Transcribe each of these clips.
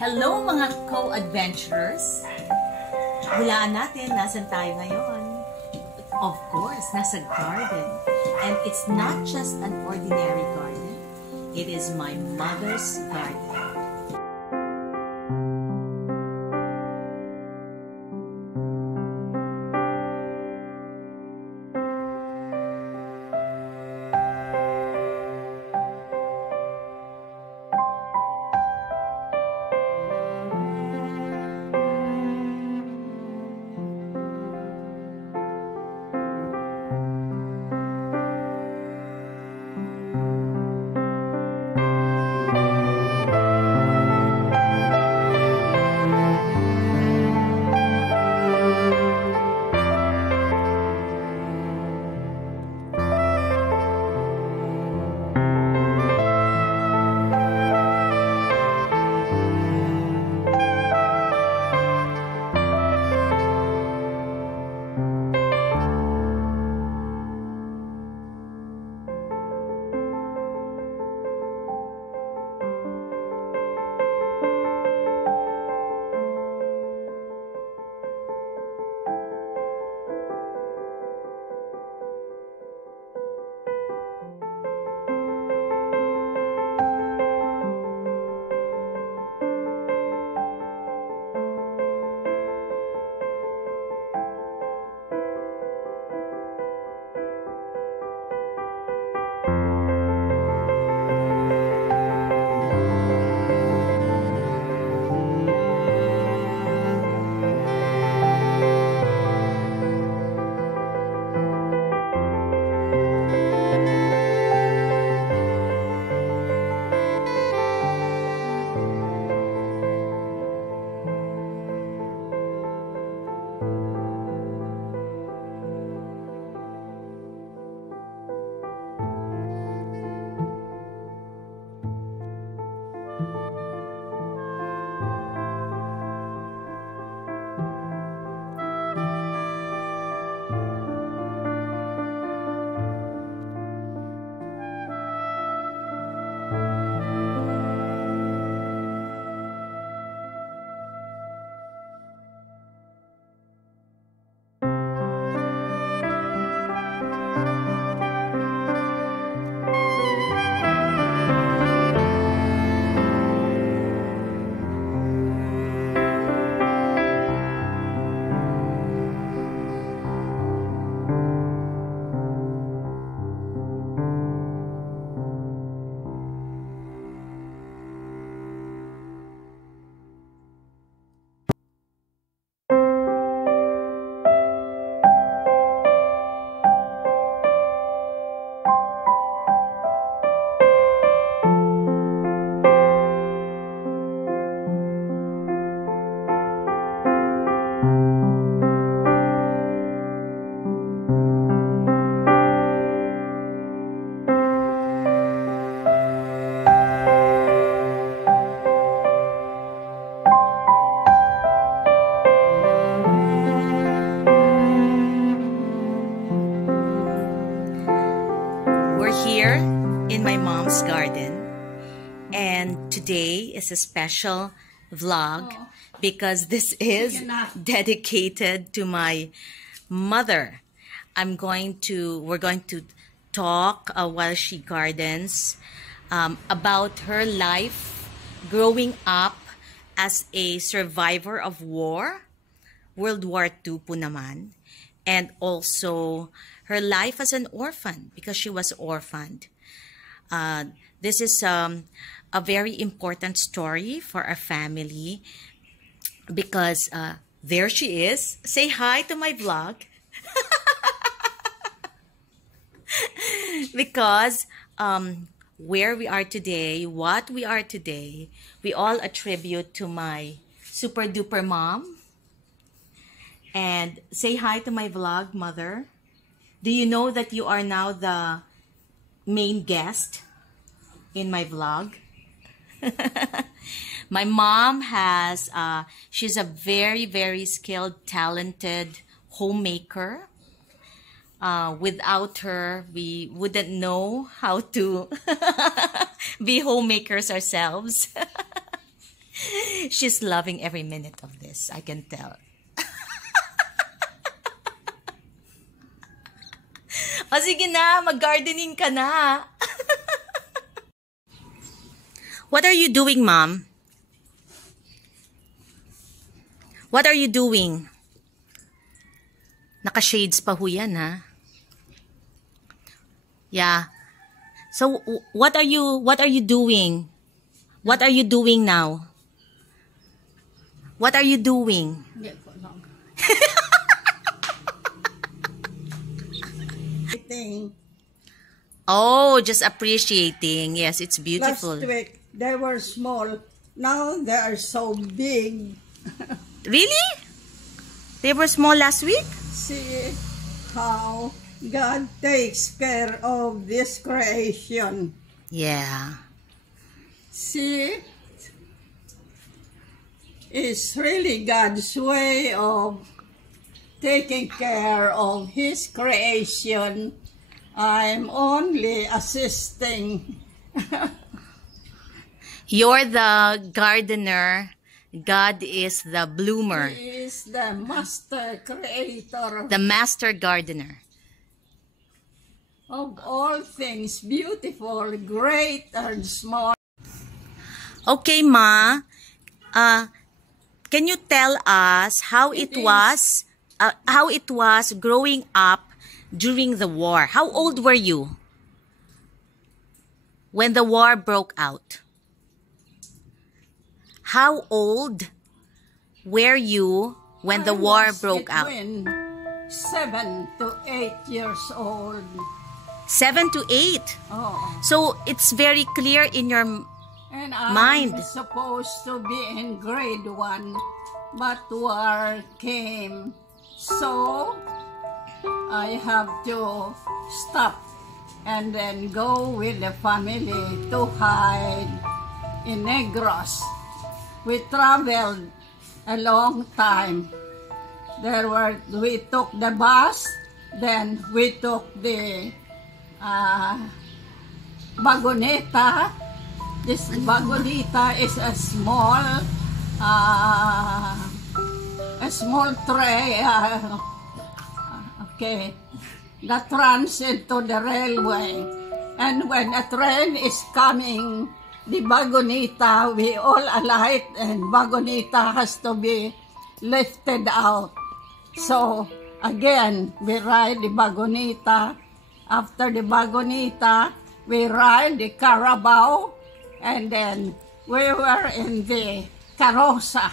Hello mga co-adventurers! Hulaan natin, nasan tayo ngayon? Of course, nasa garden. And it's not just an ordinary garden. It is my mother's garden. Here in my mom's garden, and today is a special vlog because this is dedicated to my mother. We're going to talk while she gardens about her life growing up as a survivor of war, World War II po naman, and also her life as an orphan because she was orphaned. This is a very important story for our family because there she is. Say hi to my vlog. Because where we are today, what we are today, we all attribute to my super duper mom. And say hi to my vlog, mother. Do you know that you are now the main guest in my vlog? My mom she's a very, very skilled, talented homemaker. Without her, we wouldn't know how to be homemakers ourselves. She's loving every minute of this, I can tell. O sige na, mag-gardening ka na. What are you doing, Mom? What are you doing? Naka-shades pa ho yan, ha? Yeah. So, what are you doing? What are you doing now? What are you doing? Oh, just appreciating. Yes, it's beautiful. Last week, they were small. Now they are so big. Really? They were small last week? See how God takes care of this creation. Yeah. See? It's really God's way of taking care of His creation. I'm only assisting. You're the gardener. God is the bloomer. He is the master creator. The master gardener. Of all things beautiful, great and small. Okay, Ma. Can you tell us how it was growing up during the war? How old were you when the war broke out? How old were you when the war broke out? 7 to 8 years old. 7 to 8? Oh. So it's very clear in your mind. I'm supposed to be in grade 1, but war came. So I have to stop and then go with the family to hide in Negros. We traveled a long time. We took the bus, then we took the vagoneta. This vagoneta is a small tray, okay, that runs into the railway. And when a train is coming, the vagoneta, we all alight, and vagoneta has to be lifted out. So, again, we ride the vagoneta. After the vagoneta, we ride the Carabao, and then we were in the carroza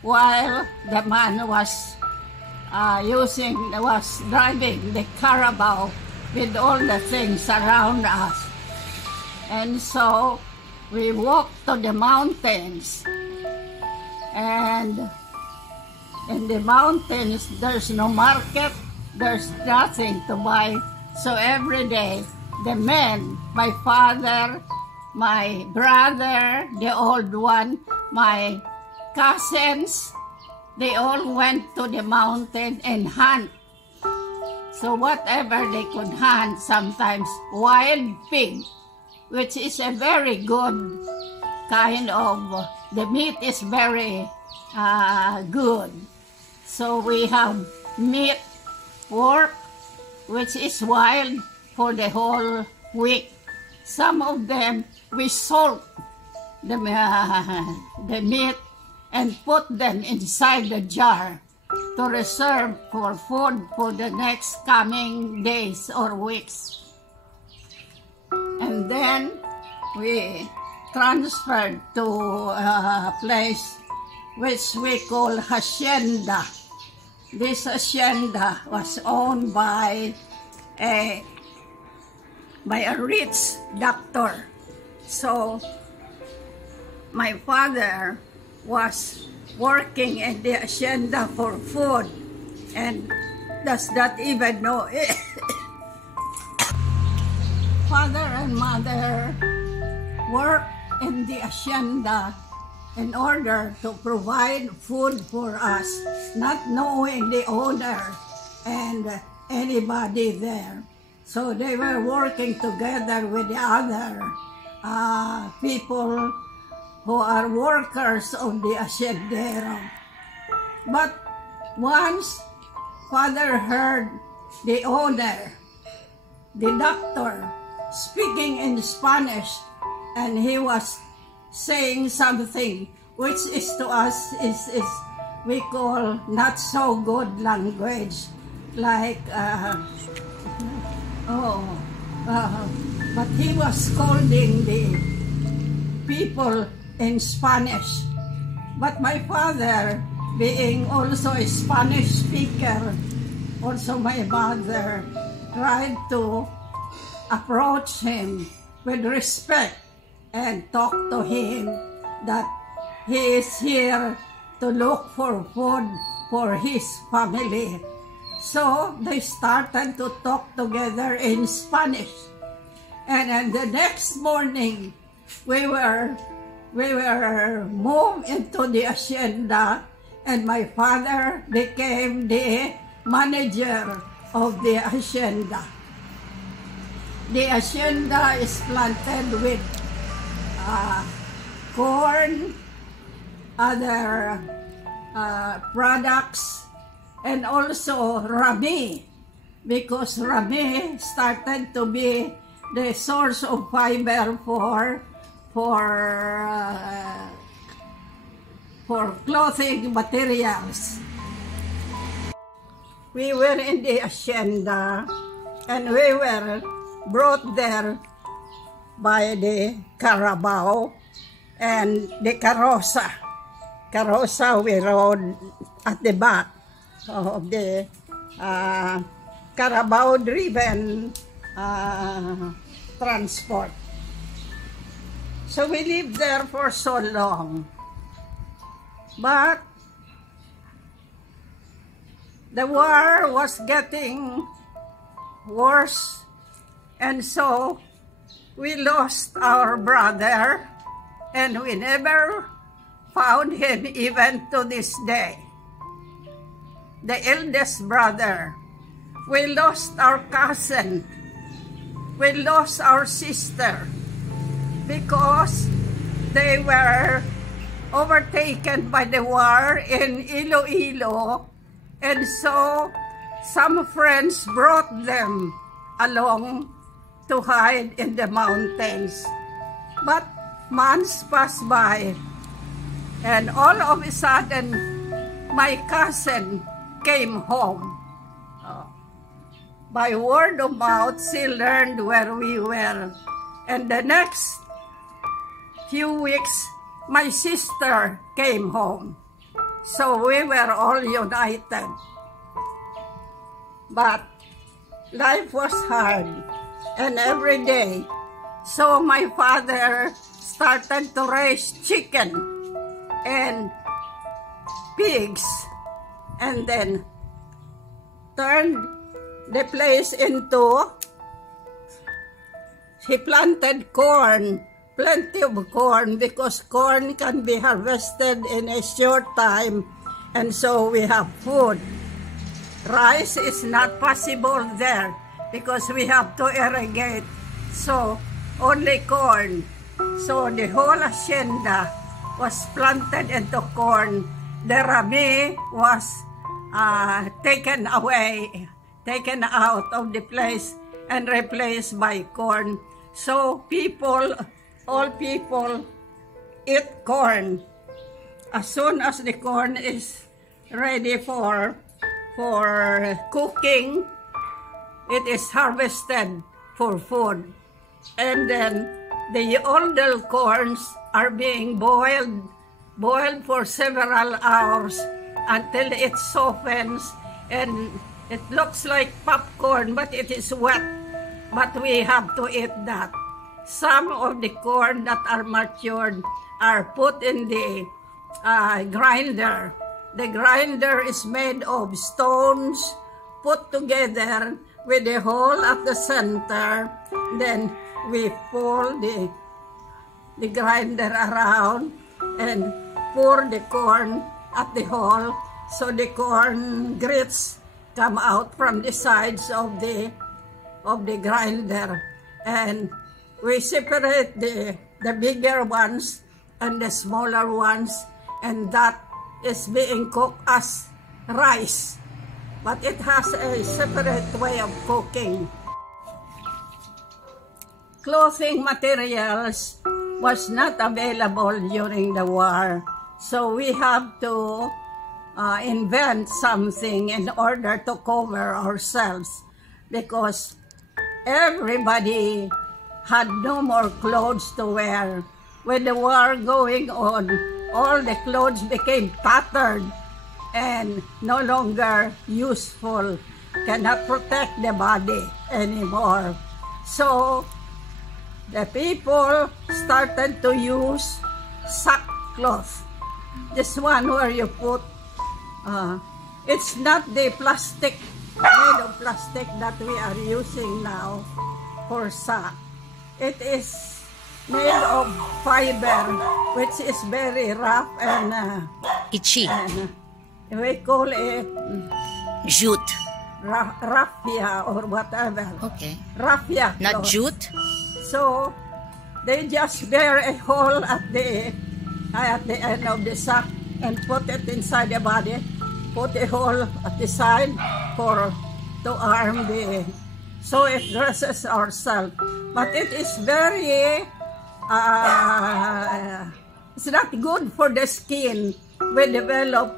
while the man was driving the Carabao with all the things around us. And so we walked to the mountains, and in the mountains there's no market, there's nothing to buy. So every day the men, my father, my brother, the old one, my cousins, they all went to the mountain and hunt. So whatever they could hunt, sometimes wild pig, which is a very good kind of, the meat is very good. So we have meat, pork, which is wild for the whole week. Some of them we salt the meat and put them inside the jar to reserve for food for the next coming days or weeks. And then we transferred to a place which we call hacienda. This hacienda was owned by a rich doctor. So my father was working in the hacienda for food and does not even know it. Father and mother worked in the hacienda in order to provide food for us, not knowing the owner and anybody there. So they were working together with the other people who are workers of the haciendero. But once Father heard the owner, the doctor, speaking in Spanish, and he was saying something which is to us is we call not so good language, like but he was scolding the people in Spanish. But my father, being also a Spanish speaker, also my mother tried to approach him with respect and talk to him that he is here to look for food for his family. So they started to talk together in Spanish. And then the next morning, we were moved into the hacienda, and my father became the manager of the hacienda. The hacienda is planted with corn, other products, and also rami, because rami started to be the source of fiber for clothing materials. We were in the hacienda, and we were brought there by the Carabao and the Carroza. Carroza we rode at the back of the Carabao-driven transport. So we lived there for so long. But the war was getting worse, and so we lost our brother, and we never found him even to this day. The eldest brother. We lost our cousin. We lost our sister because they were overtaken by the war in Iloilo, and so some friends brought them along to hide in the mountains. But months passed by, and all of a sudden, my cousin came home. By word of mouth, she learned where we were. And the next few weeks, my sister came home. So we were all united. But life was hard, and every day. So my father started to raise chicken and pigs, and then turned the place into, he planted corn, plenty of corn, because corn can be harvested in a short time, and so we have food. Rice is not possible there because we have to irrigate, so only corn. So the whole hacienda was planted into corn. The rami was taken out of the place and replaced by corn. So all people eat corn. As soon as the corn is ready for cooking, it is harvested for food. And then the older corns are being boiled for several hours until it softens, and it looks like popcorn, but it is wet. But we have to eat that. Some of the corn that are matured are put in the grinder. The grinder is made of stones put together with a hole at the center. Then we pull the grinder around and pour the corn at the hole, so the corn grits come out from the sides of the grinder, and we separate the bigger ones and the smaller ones, and that is being cooked as rice. But it has a separate way of cooking. Clothing materials was not available during the war, so we have to invent something in order to cover ourselves, because everybody had no more clothes to wear. With the war going on, all the clothes became tattered and no longer useful, cannot protect the body anymore. So the people started to use sackcloth. This one where you put, it's not the plastic, made of plastic that we are using now for sack. It is made of fiber, which is very rough and itchy. And, we call it Jute. raffia or whatever. Okay. Raffia. Not jute? So they just bear a hole at the end of the sack and put it inside the body. Put a hole at the side to arm the. So it dresses ourselves, but it is very. It's not good for the skin. We develop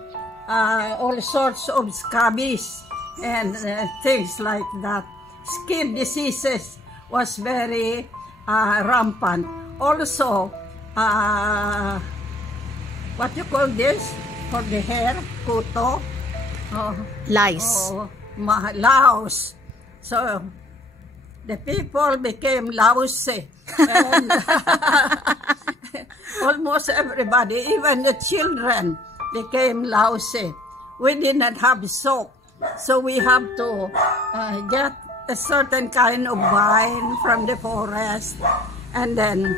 all sorts of scabies and things like that. Skin diseases was very rampant. Also, what you call this for the hair? Kuto? Lice. Louse. So, the people became lousy. And almost everybody, even the children, became lousy. We did not have soap, so we have to get a certain kind of vine from the forest and then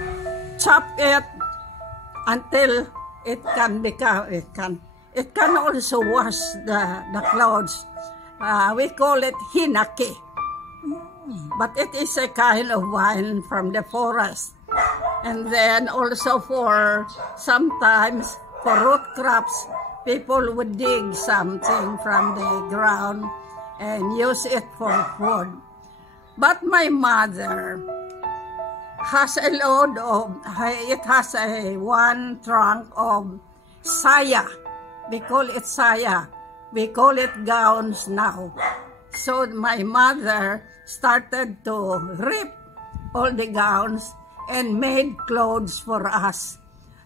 chop it until it can become, it can also wash the clothes. We call it hinaki, but it is a kind of vine from the forest. And then also for sometimes for root crops, people would dig something from the ground and use it for food. But my mother has a load of, it has one trunk of saya. We call it saya. We call it gowns now. So my mother started to rip all the gowns and made clothes for us.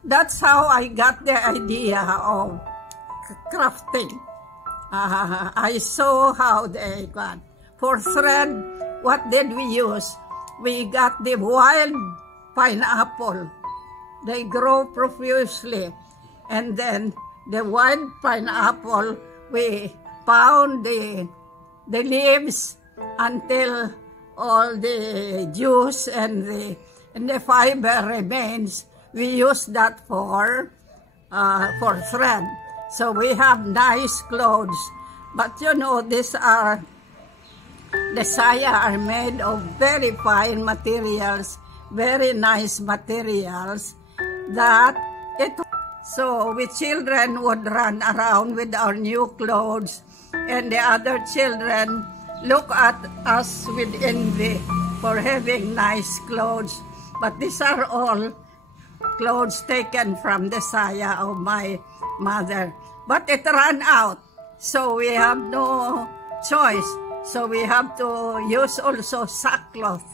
That's how I got the idea of crafting. I saw how they got. For thread, what did we use? We got the wild pineapple. They grow profusely. And then the wild pineapple, we pound the leaves until all the juice and the fiber remains. We use that for thread. So we have nice clothes. But you know, the saya are made of very fine materials, very nice materials, so we children would run around with our new clothes, and the other children look at us with envy for having nice clothes. But these are all clothes taken from the saya of my mother. But it ran out, so we have no choice. So we have to use also sackcloth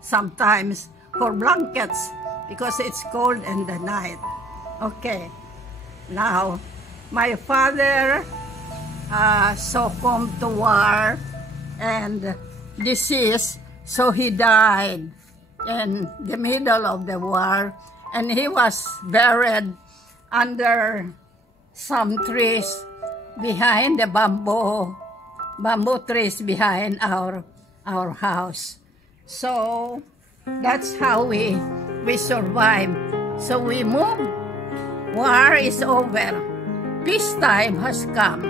sometimes for blankets because it's cold in the night. Okay, now my father succumbed to war and disease, so he died in the middle of the war, and he was buried under some trees behind the bamboo trees behind our house. So that's how we survived. So we moved. War is over. Peace time has come.